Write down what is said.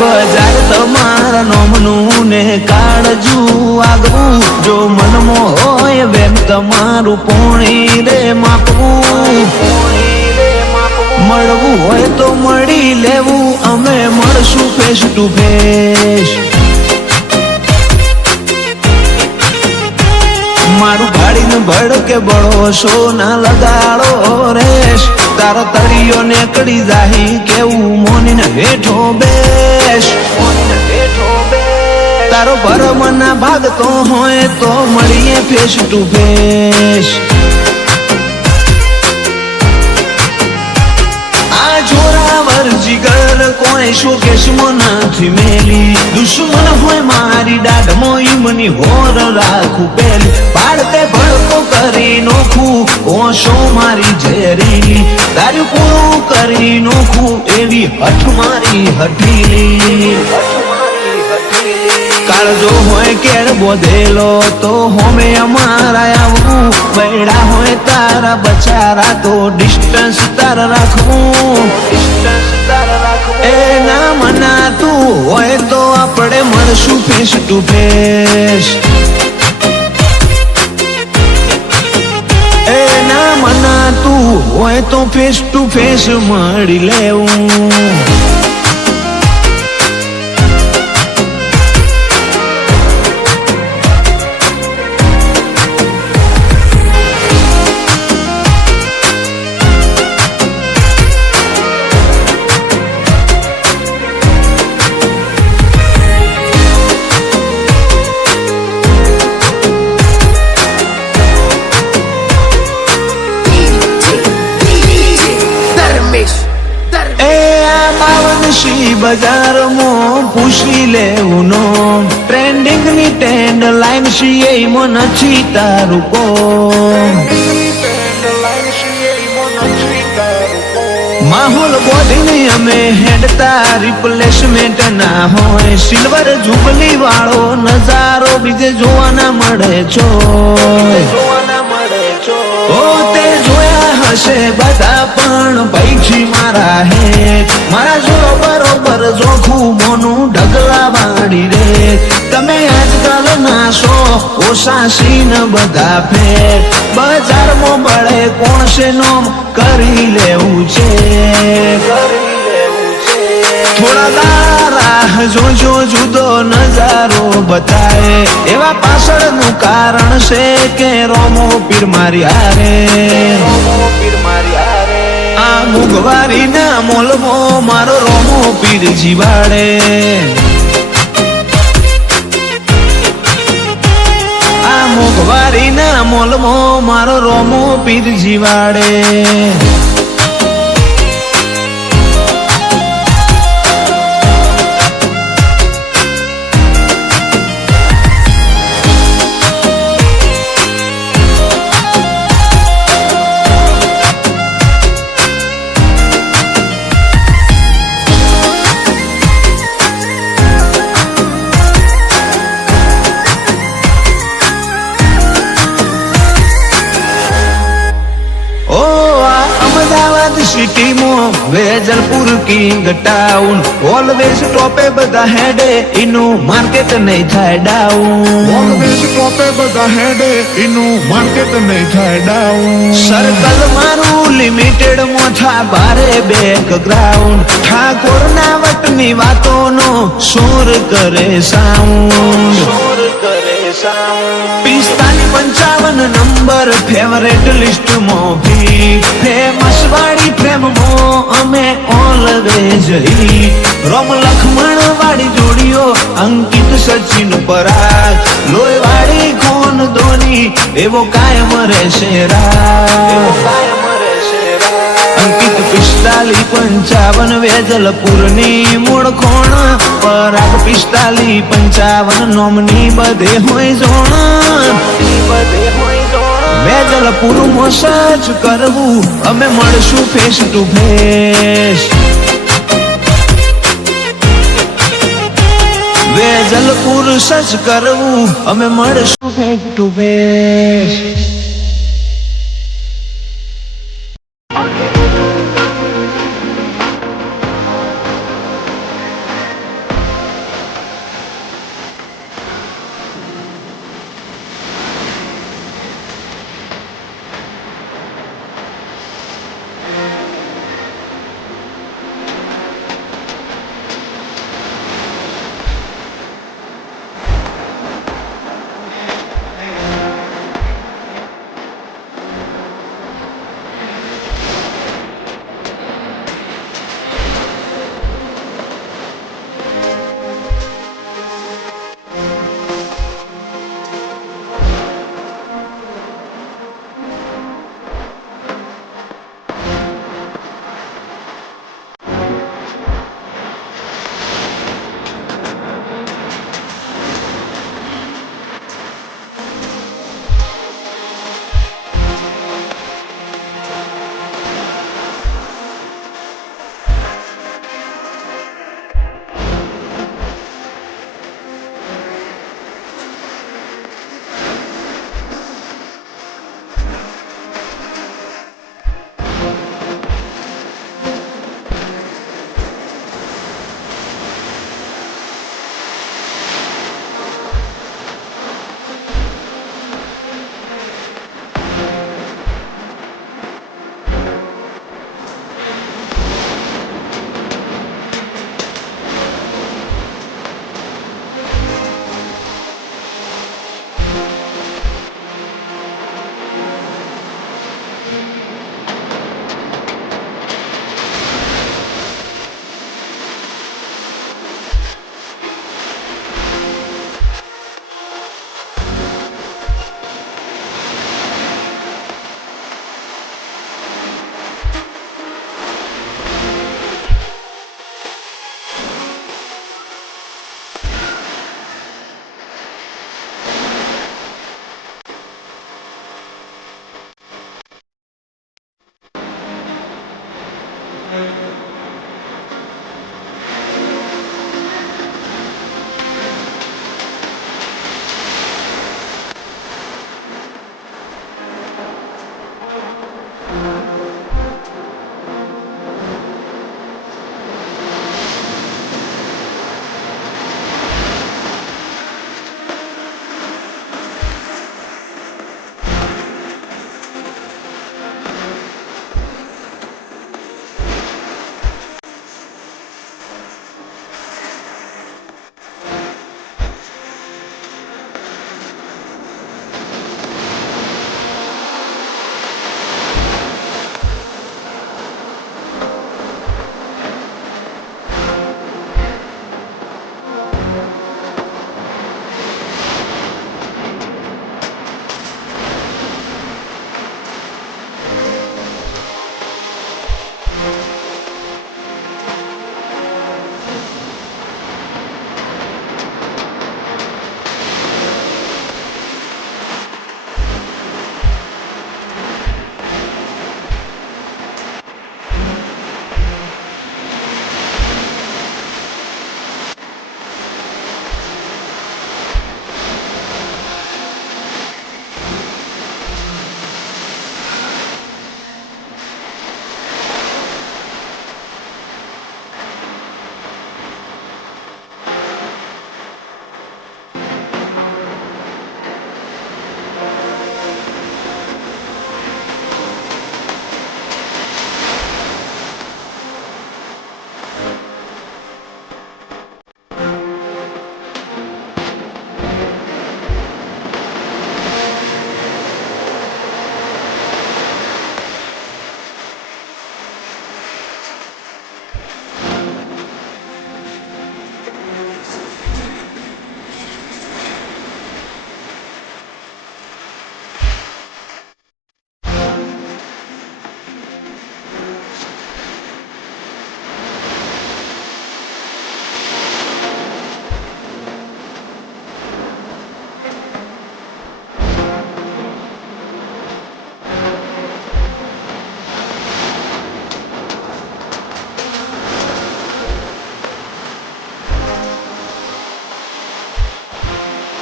બજાર તમારા નોમનું ને કાળજુ આગવું જો મનમાં હોય વેમ તમારું પોણી રે માપવું મળવું હોય તો મળી લેવું અમે મળશું ફેસ ટુ ફેસ મારું ભાડીને ભડકે બળો શો ના લગાડો રેશ તારો તળિયો નીકળી જાહી કેવું મોનીને હેઠો બેસ તારો ભરમના ભાગતો હોય તો મળીએ ફેસ ટુ ફેસ આ જોરાવર જીગર કોઈ શોકેશમાં નથી મેલી દુશ્મન હોય મારી દાઢમાં ઈમની હોર રાખું પેલી પાડતે ભડકો કરી નોખું ઓશો મારી ઝેરીલી તારું પૂરું કરી નોખું એવી હઠ મારી હઠીલી કાળજો હોય કેળ બોધેલો તો હોમે અમારા આવવું બૈડા હોય તારા બચારા તો ડિસ્ટન્સ તારા રાખવું એ ના મનાતું હોય તો આપણે મળશું ફેસ ટુ ફેસ એ ના મનાતું હોય તો ફેસ ટુ ફેસ મળી લેવું બજારમાં પૂછી લેવું નો ટ્રેન્ડિંગ ની ટ્રેન્ડ લાઈન છીએ મન નથી તારું કો માહોલ બોડીને અમે હેડતા રિપ્લેસમેન્ટ ના હોય સિલ્વર જુબલી વાળો નજારો બીજે જોવા ના મળે છો ઓ તે જોયા હશે બધા પણ પૈકી મારા હે મારા જોડો બરોબર જોખું મોનું ઢગલા વાળી રે તમે આજકાલ નાશો ઓછા સીન બધા ફેર બજારમાં બળે કોણ છે નોમ કરી લેવું છે થોડા દારા જોજો જુદો નજારો બતાવે એવા પાછળનું કારણ છે કે રોમો પીર મારી હારે આ મુગવારી ના મોલમાં મારો રોમો પીર જીવાડે આ મુગવારી ના મોલમાં મારો રોમો પીર જીવાડે સિટીમાં વેજલપુર કિંગ ટાઉન ઓલવેઝ ટોપે બધા હેડે એનું માર્કેટ નહીં થાય ડાઉન ઓલવેઝ ટોપે બધા હેડે એનું માર્કેટ નહીં થાય ડાઉન સર્કલ મારું લિમિટેડ મોથા બારે બેકગ્રાઉન્ડ ઠાકોરના વટની વાતોનો શોર કરે સાઉન્ડ 45-55 નંબર ફેવરેટ લિસ્ટમાં ભી ફેમસ વાળી ફ્રેમમાં અમે ઓલવેઝ હી રોમ લખમણ વાળી જોડીઓ અંકિત સચિન પરાગ લોહી વાળી કોન ધોની એવો કાયમ રહેશે અંકિત 45-55 વેજલપુરની મૂળ ખોણ પરાગ 45-55 નોમની બધે હોય જોણ વેજલપુરમાં સર્ચ કરવું અમે મળશું face to face Vejalpur search કરવું અમે મળશું ફેસ ટુ ફેસ